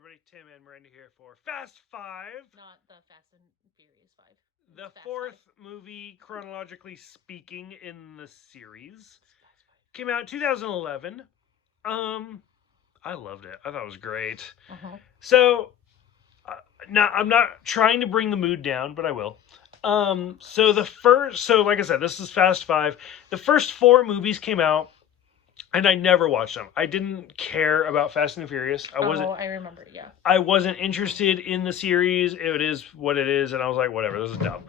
everybody? Tim and Miranda here for Fast Five, Not the Fast and Furious 5. the It's Fast fourth 5. movie, chronologically speaking, in the series. It's Fast 5. Came out in 2011. Um, I loved it. I thought it was great. Uh-huh. So, uh, now I'm not trying to bring the mood down, but I will. So like I said, this is Fast Five. The first four movies came out, and I never watched them. I didn't care about Fast and the Furious. I remember, yeah. I wasn't interested in the series. It is what it is, and I was like, whatever, this is dumb.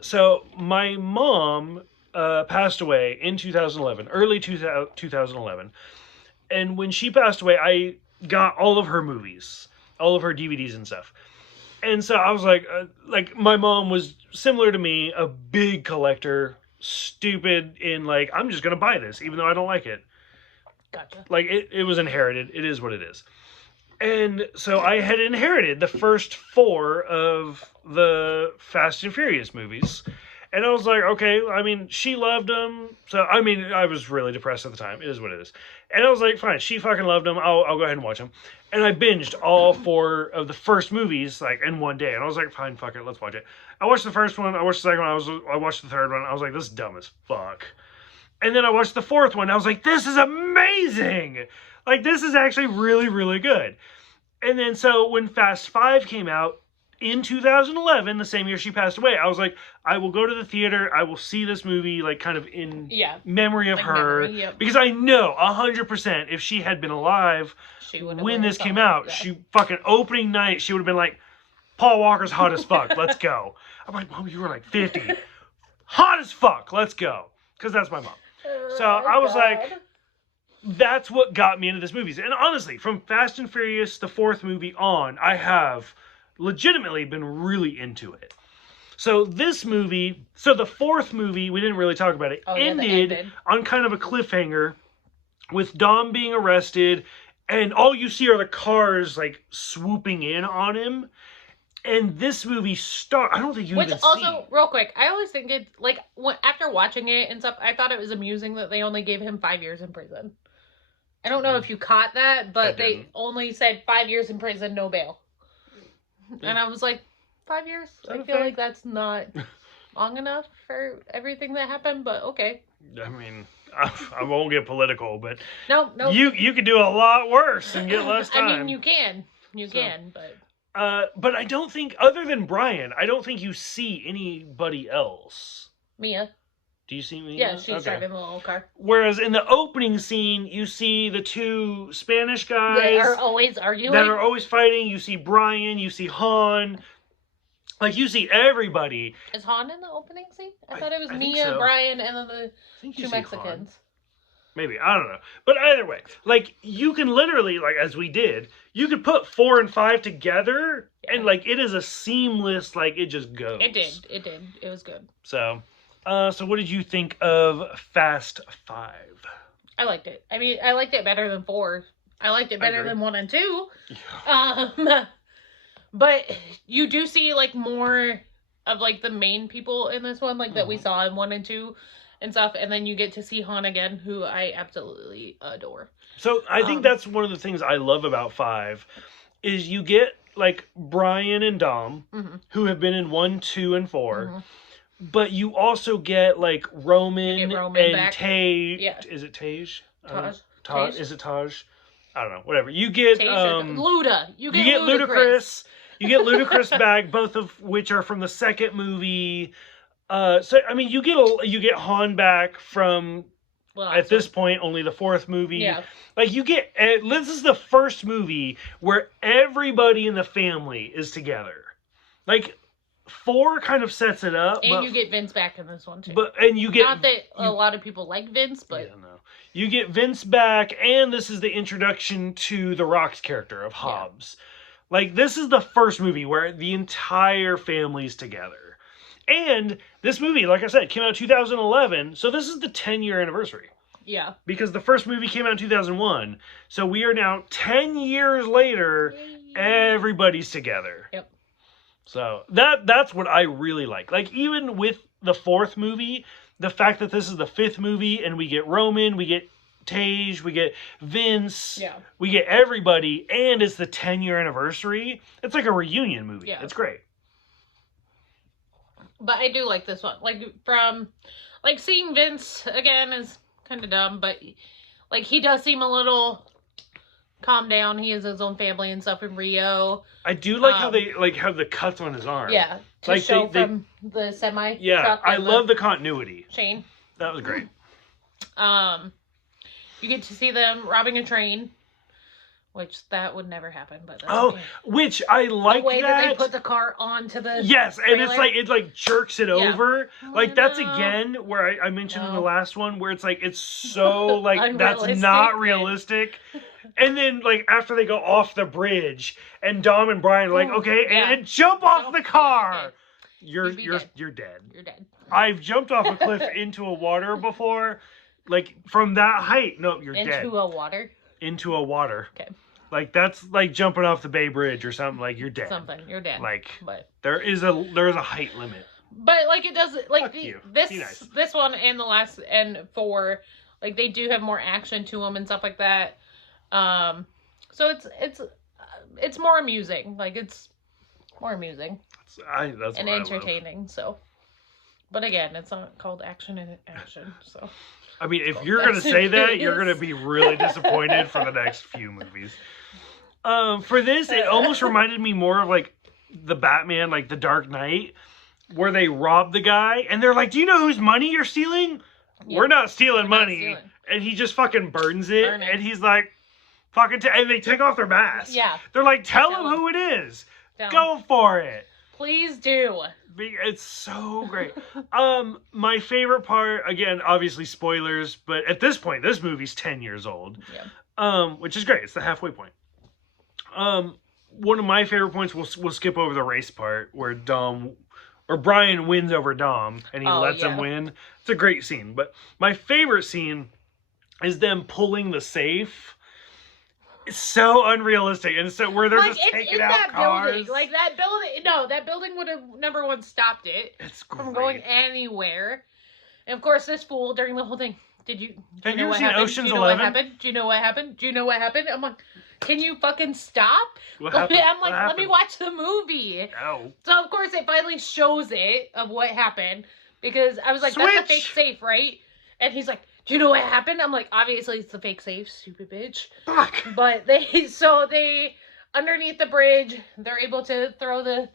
So my mom passed away in 2011, early 2011, and when she passed away, I got all of her movies, all of her DVDs and stuff. And so I was like my mom was similar to me, a big collector, stupid in like, I'm just gonna buy this even though I don't like it. Gotcha. Like it was inherited. It is what it is. And so I had inherited the first four of the Fast and Furious movies. And I was like, okay, I mean, she loved them. So, I mean, I was really depressed at the time. It is what it is. And I was like, fine, she fucking loved them. I'll go ahead and watch them. And I binged all four of the first movies, like, in one day. And I was like, fine, fuck it, let's watch it. I watched the first one. I watched the second one. I watched the third one. I was like, this is dumb as fuck. And then I watched the fourth one. I was like, this is amazing. Like, this is actually really, really good. And then so when Fast 5 came out in 2011, the same year she passed away, I was like, I will go to the theater. I will see this movie, like, kind of in memory of like her. memory, yep. Because I know 100% if she had been alive when this came out, she fucking opening night, she would have been like, Paul Walker's hot as fuck. Let's go. I'm like, Mom, you were like 50. Hot as fuck. Let's go. Because that's my mom. So I was like, that's what got me into this movie. And honestly, from Fast and Furious, the fourth movie on, I have legitimately been really into it. So this movie, so the fourth movie, we didn't really talk about it, ended on kind of a cliffhanger with Dom being arrested, and all you see are the cars like swooping in on him. And this movie I don't think you Which even also, real quick, I always think it's like after watching it and stuff, I thought it was amusing that they only gave him 5 years in prison. I don't know if you caught that, but they only said 5 years in prison, no bail. Yeah. And I was like, 5 years? I feel like that's not long enough for everything that happened, but okay. I mean, I won't get political, but no, you could do a lot worse and get less time. I mean, you can, but. But I don't think, other than Brian, I don't think you see anybody else. Mia. Do you see Mia? Yeah, she's driving the little car. Whereas in the opening scene, you see the two Spanish guys. They are always arguing. That are always fighting. You see Brian, you see Han. Like, you see everybody. Is Han in the opening scene? I thought it was Mia, Brian, and then the two Mexicans. Han. Maybe, I don't know. But either way, like, you can literally, like, as we did, you could put 4 and 5 together, and, like, it is a seamless, like, it just goes. It did. It was good. So what did you think of Fast 5? I liked it. I mean, I liked it better than 4. I liked it better than 1 and 2. Yeah. But you do see, like, more of, like, the main people in this one, like, that we saw in 1 and 2. And stuff, and then you get to see Han again, who I absolutely adore. So I think that's one of the things I love about 5, is you get like Brian and Dom, who have been in 1, 2, and 4, but you also get like Roman and Tej. Yeah. Is it Tej? Taj. Is it Taj? I don't know. Whatever. You get Luda. You get Ludacris. You get Ludacris back, both of which are from the second movie. So I mean, you get Han back from at this point only the fourth movie. Yeah. Like you get this is the first movie where everybody in the family is together. Like 4 kind of sets it up, and you get Vince back in this one too. And you get not that a lot of people like Vince, but yeah, no. You get Vince back, and this is the introduction to The Rock's character of Hobbs. Yeah. Like this is the first movie where the entire family's together. And this movie, like I said, came out in 2011, so this is the 10-year anniversary. Yeah. Because the first movie came out in 2001, so we are now 10 years later, everybody's together. Yep. So that's what I really like. Like, even with the fourth movie, the fact that this is the 5th movie, and we get Roman, we get Tage, we get Vince, Yeah. we get everybody, and it's the 10-year anniversary. It's like a reunion movie. Yeah. It's great. But I do like this one. Like seeing Vince again is kind of dumb, but like he does seem a little calm down. He has his own family and stuff in Rio. I do like how they have the cuts on his arm. Yeah, to like show from the semi. Yeah, truck I love the continuity. Shane. That was great. You get to see them robbing a train, which that would never happen. But that's oh, okay. which I like the way that they put the car onto the yes, trailer. and it like jerks it over. Like that's no. again where I mentioned in the No. last one where it's like it's so like that's not realistic. And then like after they go off the bridge and Dom and Brian are like, okay, and jump off the car. Okay. You're dead. You're dead. You're dead. I've jumped off a cliff into a water before. Like from that height. No, you're dead. Into a water? Into a water. Okay. Like that's like jumping off the Bay Bridge or something. Like you're dead. Something. You're dead. Like but there is a height limit. But like it does like nice. this one and the last and 4, like they do have more action to them and stuff like that. So it's more amusing. Like it's more amusing. That's and entertaining. So, but again, it's not called action and action. So. I mean, if you're going to say that, you're going to be really disappointed for the next few movies. For this, it almost reminded me more of, like, the Batman, like, The Dark Knight, where they rob the guy, and they're like, do you know whose money you're stealing? Yeah. We're not stealing money. And he just fucking burns it, and he's like, fucking, and they take off their mask. Yeah. They're like, tell him who it is. Go for it. Please do. It's so great. My favorite part, again, obviously spoilers, but at this point, this movie's 10 years old. Yeah. Which is great. It's the halfway point. One of my favorite points, we'll skip over the race part where Brian wins over Dom and he lets him win. It's a great scene. But my favorite scene is them pulling the safe. It's so unrealistic, and so where they're just taking out cars. Building. Like that building, no, that building would have number one stopped it from going anywhere. And of course, this fool during the whole thing. Have you ever seen Ocean's 11? Do you know what happened? Do you know what happened? I'm like, can you fucking stop? What happened? I'm like, let me watch the movie. No. So of course it finally shows it of what happened because I was like, that's a fake safe, right? And he's like, do you know what happened? I'm like, obviously it's the fake safe, stupid bitch. Fuck. But they underneath the bridge, they're able to throw the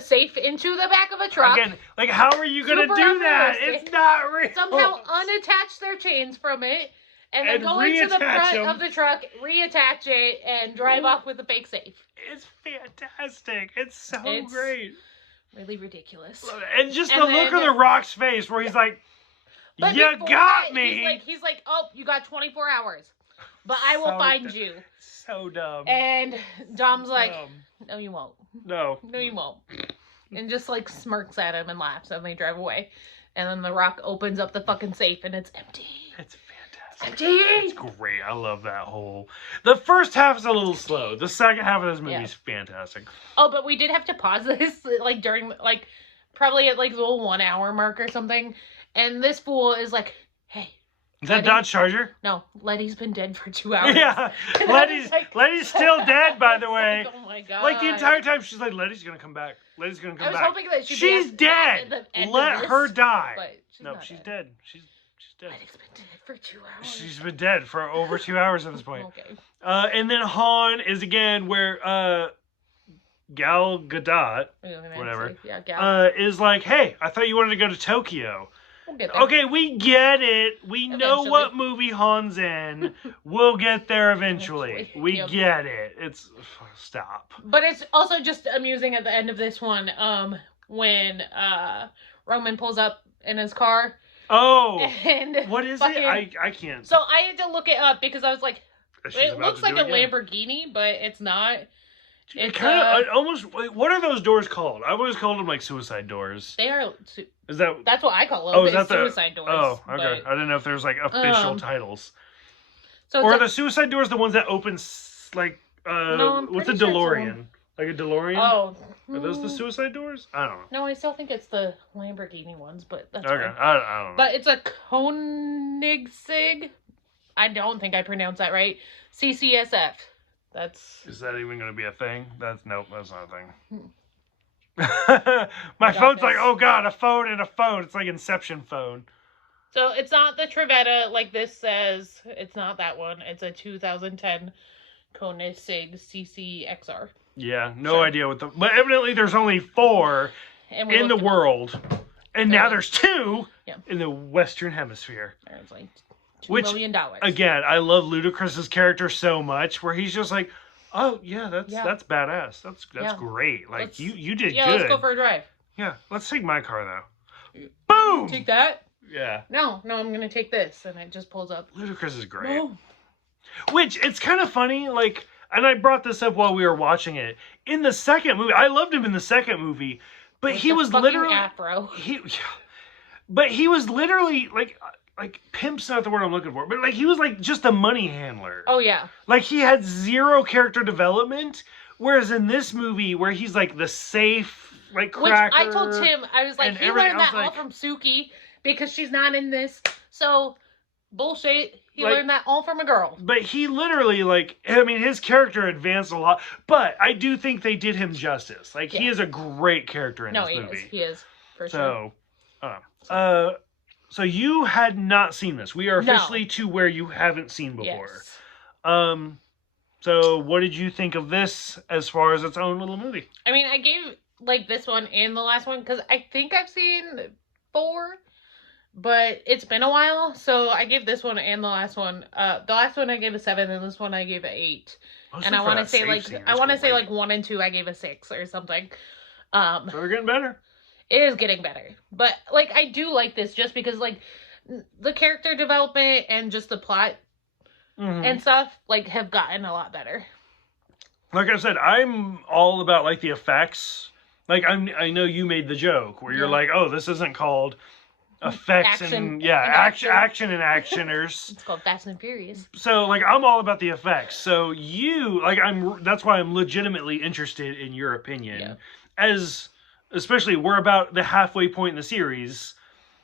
safe into the back of a truck. Again, like how are you gonna do that? It's not real. Somehow unattach their chains from it, and then go into the front of the truck, reattach it, and drive off with the fake safe. It's fantastic. It's so great. Really ridiculous. And just the look on The Rock's face where he's like, but you got me. He's like, oh, you got 24 hours, but I will find you. So dumb. And Dom's like, no, you won't. No, you won't. And just like smirks at him and laughs, and they drive away. And then The Rock opens up the fucking safe, and it's empty. It's fantastic. Empty. It's great. I love that whole. The first half is a little slow. The second half of this movie is fantastic. Oh, but we did have to pause this like during like probably at like the little 1 hour mark or something. And this fool is like, hey. Is that Dodge Charger? No, Letty's been dead for 2 hours. Yeah, Letty's still dead, by the way. Like, oh my god! Like the entire time, she's like, Letty's gonna come back. Letty's gonna come back. I was hoping that she's dead. Let her die. But she's dead. She's dead. Letty's been dead for 2 hours. She's been dead for over 2 hours at this point. Okay. And then Han is again where Gal Gadot, whatever, is like, hey, I thought you wanted to go to Tokyo. We'll get there. Okay, we get it. We know what movie Han's in. We'll get there eventually. We get it. It's stop. But it's also just amusing at the end of this one, when Roman pulls up in his car. Oh, and what is it? I can't. So I had to look it up because I was like, it looks like a Lamborghini, but it's not. It's kind of almost. What are those doors called? I always called them like suicide doors. They are. That's what I call them. Oh, is that suicide doors? Oh, okay. I didn't know if there's like official titles. So or are the suicide doors the ones that open like no, what's a DeLorean? Like a DeLorean? Oh, are those the suicide doors? I don't know. No, I still think it's the Lamborghini ones, but that's okay. fine. I don't know. But it's a Koenigsegg. I don't think I pronounced that right. CCSF. That's... Is that even going to be a thing? Nope, that's not a thing. I My got phone's this. like, oh god, a phone and a phone. It's like Inception phone. So it's not the Trevetta like this says. It's not that one. It's a 2010 Koenigsegg CCXR. Yeah, no idea what the... But evidently there's only 4 And we in the looked them up. world. And now there's 2 Yeah. in the Western Hemisphere. There's like $2 Which, million. Again, I love Ludacris's character so much, where he's just like, oh yeah, that's badass. That's great. Like you did good. Yeah, let's go for a drive. Yeah, let's take my car though. Boom. Take that. Yeah. No, I'm gonna take this, and it just pulls up. Ludacris is great. No. Which it's kind of funny, like, and I brought this up while we were watching it. In the second movie, I loved him in the second movie, but With he the was fucking literally afro. But he was literally like pimp's not the word I'm looking for, but like he was like just a money handler. Oh yeah. Like he had 0 character development, whereas in this movie where he's like the safe like cracker. Which I told Tim, I was like, he learned that all from Suki because she's not in this. So bullshit. He learned that all from a girl. But he literally like, I mean, his character advanced a lot. But I do think they did him justice. Like he is a great character in this movie. He is for sure. So you had not seen this. We are officially to where you haven't seen before. Yes. So what did you think of this as far as its own little movie? I mean, I gave like this one and the last one because I think I've seen 4, but it's been a while. So I gave this one and the last one. The last one I gave a 7, and this one I gave a 8. And I want to say like 1 and 2 I gave a 6 or something. So we're getting better. It is getting better. But, like, I do like this just because, like, the character development and just the plot and stuff, like, have gotten a lot better. Like I said, I'm all about, like, the effects. Like, I know you made the joke where you're like, oh, this isn't called effects action and actioners. It's called Fast and Furious. So, like, I'm all about the effects. So, that's why I'm legitimately interested in your opinion. Yeah. Especially, we're about the halfway point in the series.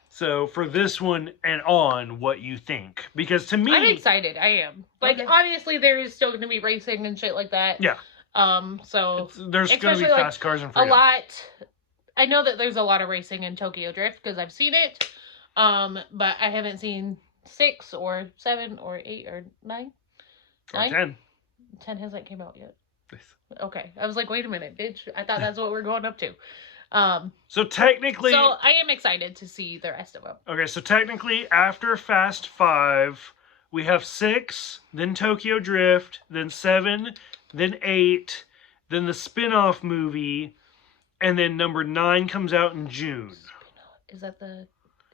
So, for this one and on, what you think. Because to me... I'm excited. I am. Like, obviously, there is still going to be racing and shit like that. Yeah. So... There's going to be fast cars and freedom. A lot... I know that there's a lot of racing in Tokyo Drift, because I've seen it. But I haven't seen 6 or 7 or 8 or 9. Or 10. 10 hasn't came out yet. Okay. I was like, wait a minute, bitch. I thought that's what we're going up to. So technically... So I am excited to see the rest of them. Okay, so technically after Fast 5, we have 6, then Tokyo Drift, then 7, then 8, then the spin-off movie, and then number 9 comes out in June. Is that the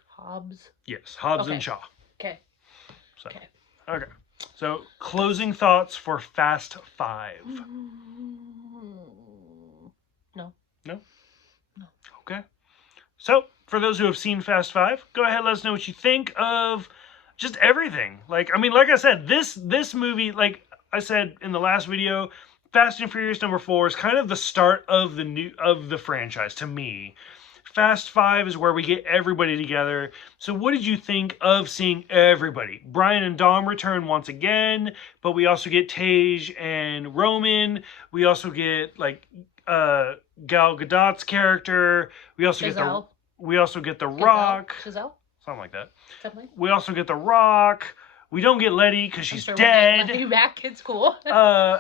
Hobbs? Yes, Hobbs and Shaw. Okay. So, okay. So, closing thoughts for Fast 5. No. No? No. Okay. So, for those who have seen Fast 5, go ahead and let us know what you think of just everything. Like, I mean, like I said, this movie, like I said in the last video, Fast and Furious number 4 is kind of the start of the franchise to me. Fast 5 is where we get everybody together. So what did you think of seeing everybody? Brian and Dom return once again, but we also get Tage and Roman. We also get like Gal Gadot's character. We also get the Rock. Giselle? Something like that. Something. We also get the Rock. We don't get Letty because she's dead. We'll get Letty back. It's cool.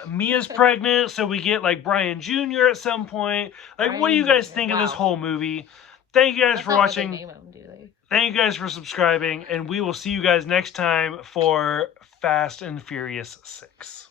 Mia's pregnant, so we get like Brian Jr. at some point. Like, what do you guys think of this whole movie? Thank you guys for watching. Name him, do they? Thank you guys for subscribing, and we will see you guys next time for Fast and Furious 6.